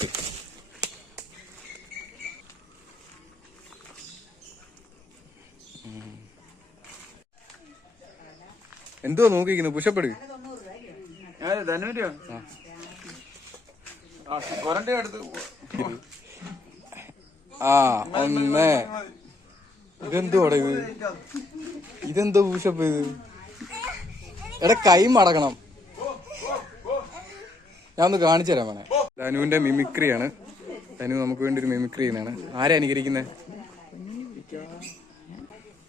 Pushup. എന്തോ നോക്കിക്കുന്നു? Pushup എടുക്ക്. ആ ഒന്ന്. ഇതെന്തോടെ ഇത്? ഇതെന്തോ പുഷപ്പ് ഇത്? എടാ കൈ മടക്കണം. ഞാൻ ഒന്ന് കാണിച്ചു തരാം മോനെ. ധനുവിന്റെ മിമിക്രിയാണ്. ധനു നമുക്ക് വേണ്ടി ഒരു മിമിക്രി ചെയ്യുന്നതാണ്. ആരെ അനുകരിക്കുന്നത്?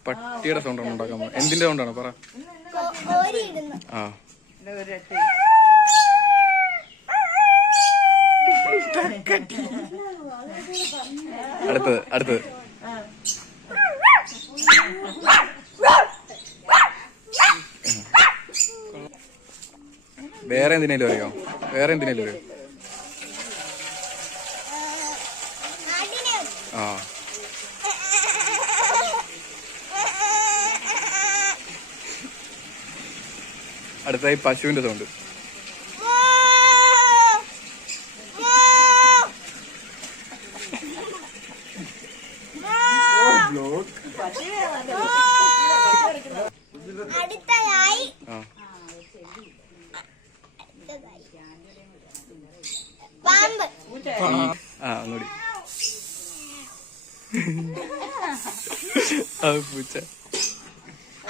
പട്ടിയുടെ സൗണ്ടാണ് ഉണ്ടാക്കാൻ പോകുന്നത്. എന്തിന്റെ സൗണ്ടാണ് പറ? ആ അടുത്തത് വേറെ എന്തിനേലും അറിയോ? ആ അടുത്തായി പശുവിന്റെ സൗണ്ട്. ഒന്നുകൂടി. പൂച്ച.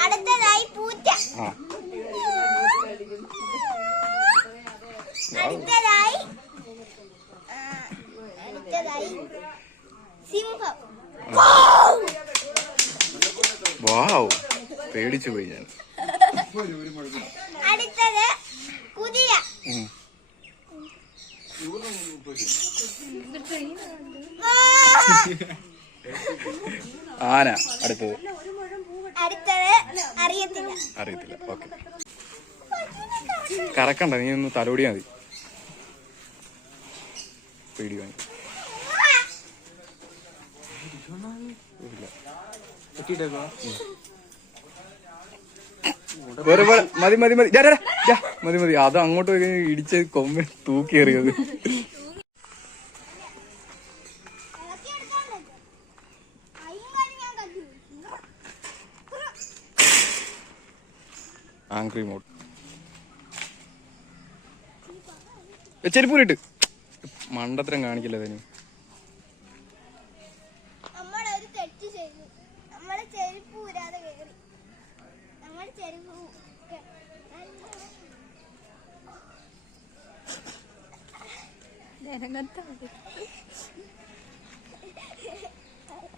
അടുത്തതായി പൂച്ച. അടുത്തതായി സിംഹം. വാവ്, പേടിച്ചു പോയി ഞാൻ. അടുത്തത് കുതിര. ആന. അടുത്തത് അറിയത്തില്ല. ഓക്കെ, കറക്കണ്ട, നീ ഒന്ന് തലോടിയാ മതി. പേടി വാങ്ങി. മതി. അത് അങ്ങോട്ട് ഇടിച്ച് കൊമ്പ തൂക്കിയേറിയത്. Angry mode. ചെരുപ്പൂരിട്ട് മണ്ടത്തരം കാണിക്കില്ല അതിന്.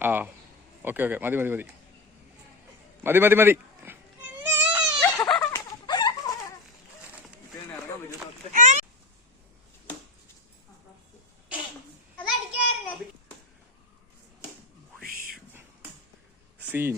ആ ഓക്കെ മതി. സീൻ.